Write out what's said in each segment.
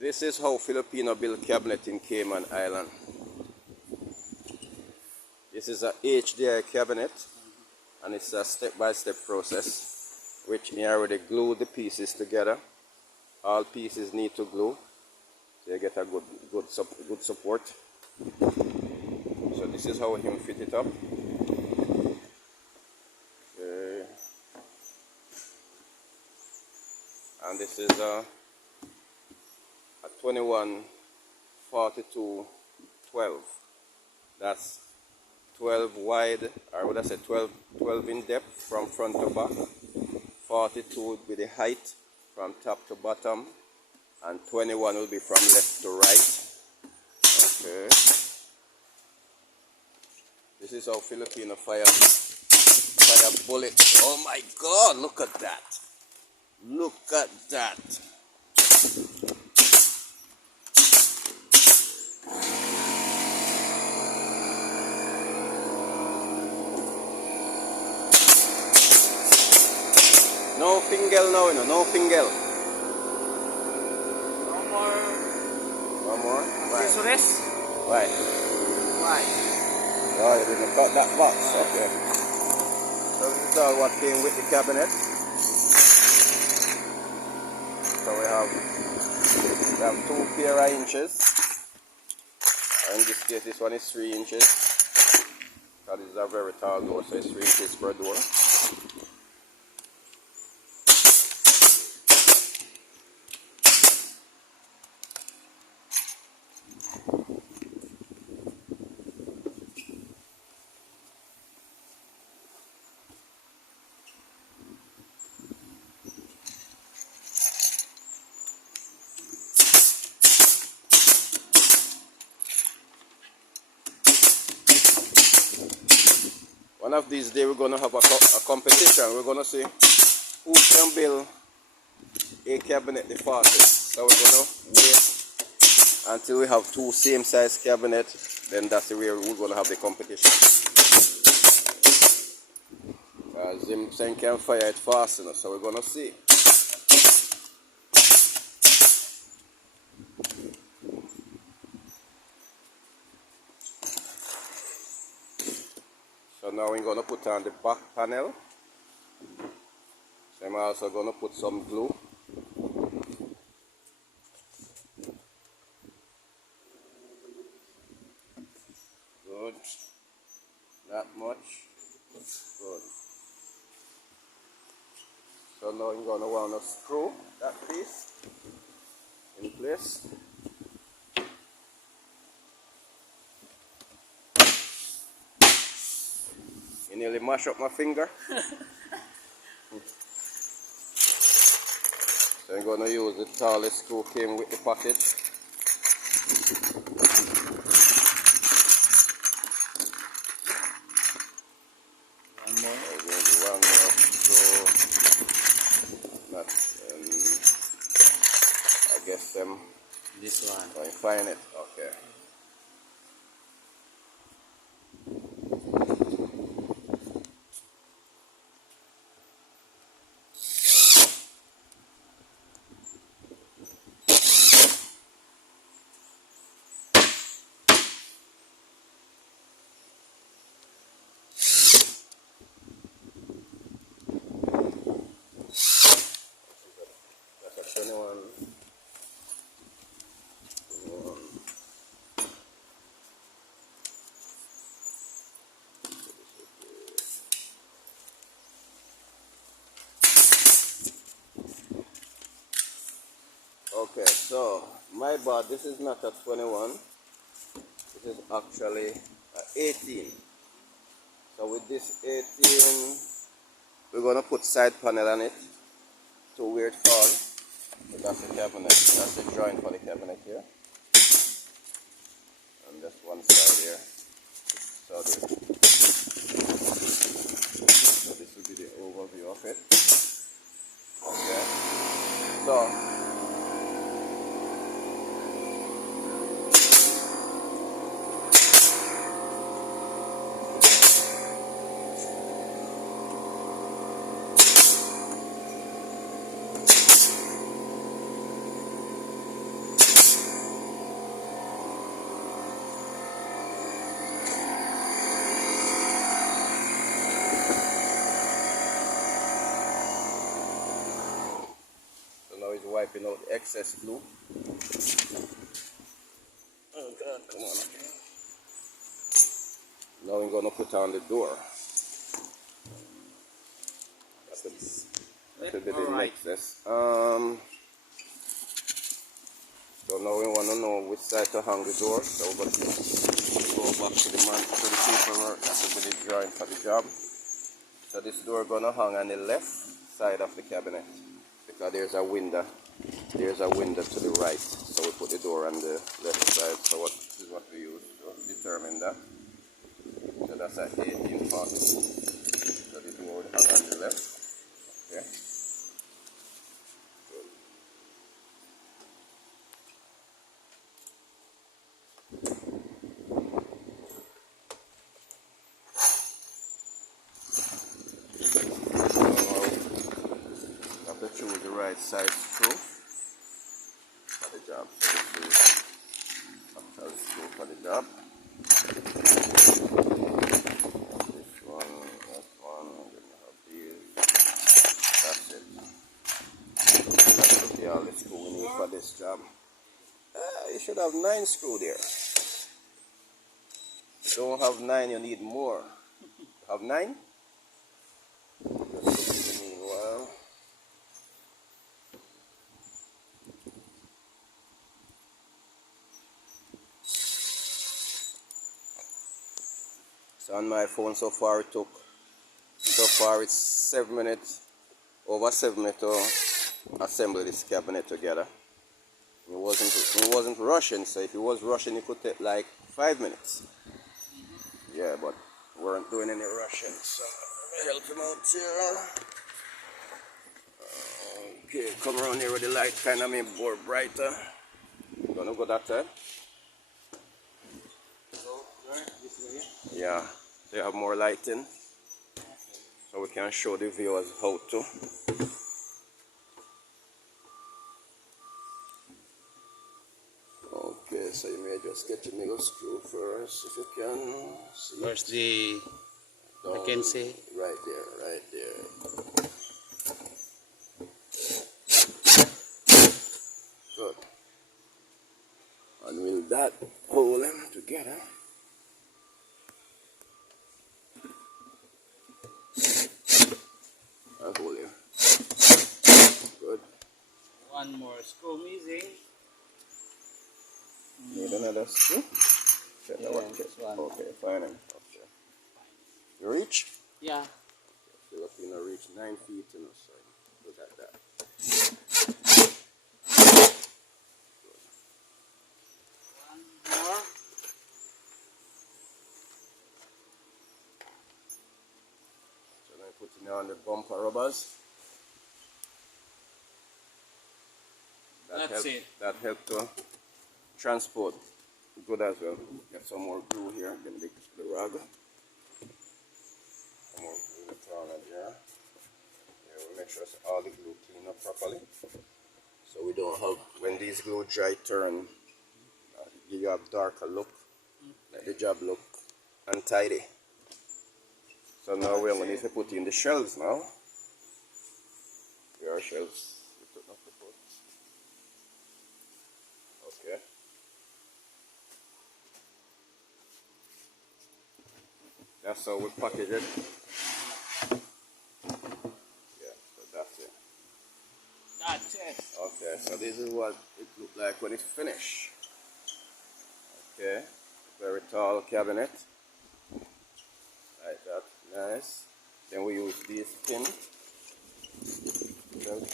This is how Filipino build cabinet in Cayman Island. This is a HDI cabinet, and it's a step-by-step process, which he already glued the pieces together. All pieces need to glue, so you get a good support. So this is how him fit it up. Okay. And this is a 21, 42, 12. That's 12 wide, or would I say 12 in depth from front to back. 42 would be the height from top to bottom, and 21 will be from left to right. Okay. This is how Filipino fire bullets. Oh my God! Look at that! Look at that! No fingal now, you know, no fingal. No more. No more? Why? Accessories? Why? Why? Oh, you didn't cut that box. Okay. So this is all what came with the cabinet. So we have 2 pair of inches. In this case, this one is 3 inches. So this is a very tall door, so it's 3 inches per door. One of these days we're going to have a competition. We're going to see who can build a cabinet the fastest. So we're going to wait until we have 2 same size cabinets. Then that's the way we're going to have the competition. Zim saying can fire it fast enough. So we're going to see. So now we're going to put on the back panel. So I'm also going to put some glue. Good. Not much. Good. So now I'm going to want to screw that piece in place. You nearly mash up my finger. So I'm going to use the tallest screw came with the package. One more. One more screw. Not, I guess This one. I find it. Okay. That's a 21. Okay, so my bad, this is not a 21, this is actually a 18. So with this 18, we're going to put side panel on it to where it falls. So that's the cabinet, that's the joint for the cabinet here. And just one side here. So this will be the overview of it. Okay. So the excess glue. Oh God, come on. Now we're gonna put on the door. That's a little bit in excess. So now we want to know which side to hang the door. So we're going to go back to the paperwork that will be the drawing for the job. So this door is going to hang on the left side of the cabinet because there's a window. There's a window to the right. So we put the door on the left side. So this is what we use to determine that. So that's at 1842. So the door would hang on the left. Okay. Choose the right side screw for the job. So this is actual screw for the job. This one, that one, then you have these. That's it. That's okay, all the screw we need for this job. You should have 9 screws there. If you don't have 9, you need more. You have 9? Just look in the meanwhile. So on my phone so far it's 7 minutes, over 7 minutes to assemble this cabinet together. It wasn't rushing, so if it was rushing it could take like 5 minutes. Yeah, but we weren't doing any rushing, so let me help him out here. Okay, come around here with the light kind of made more brighter. Gonna go that time? Yeah, so you have more lighting, so we can show the viewers how to. Okay, so you may just get your middle screw first, if you can. See Where's the vacancy? Right there, right there. Good. And with that, hold them together. And hold here. Good. One more screw missing. Need another screw? Check that one. This one. Okay, fine. Okay. You reach? Yeah. So if you know, reach 9 feet, you know, so look at that. One more. So then putting on the bumper rubbers. That's it. That helped to transport good as well. Get some more glue here, then the rag. Some more glue on it here. Yeah, we'll make sure all the glue clean up properly. So we don't have, when these glue dry turn, give you a darker look, let the job look untidy. So now we're going to put in the shelves now. Here are shelves. Okay. That's how we package it. Yeah, so that's it. That's it. Okay, so this is what it looks like when it's finished. Okay, very tall cabinet. Like that, nice. Then we use these pins.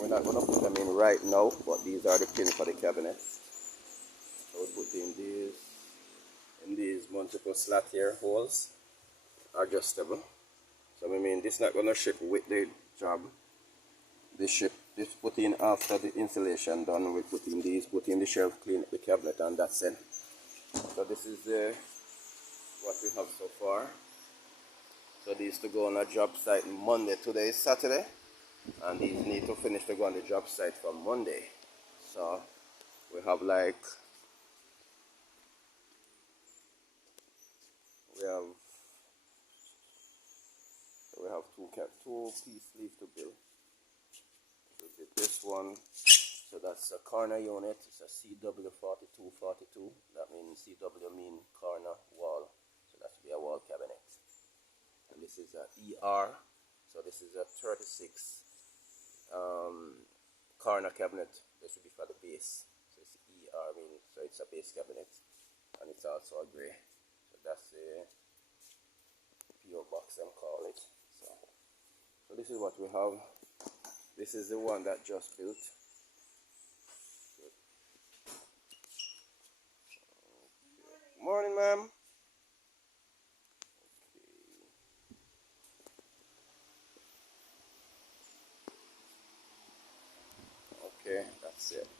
We're not going to put them in right now, but these are the pins for the cabinet. So we put in these multiple slat here holes, adjustable. So I mean, this is not going to ship with the job. This put in after the installation done. We put in these, put in the shelf, clean up the cabinet, and that's it. So this is what we have so far. So these to go on a job site Monday. Today is Saturday, and these need to finish to go on the job site for Monday. So we have like we have two piece sleeve to build. So get this one So that's a corner unit. It's a CW4242. That means CW mean corner wall. So that should be a wall cabinet. And this is a ER. So this is a 36 corner cabinet. This should be for the base. So it's ER mean, so it's a base cabinet, and it's also a gray. So that's the PO box and call it. So this is what we have. This is the one that just built. Morning, ma'am. Okay, that's it.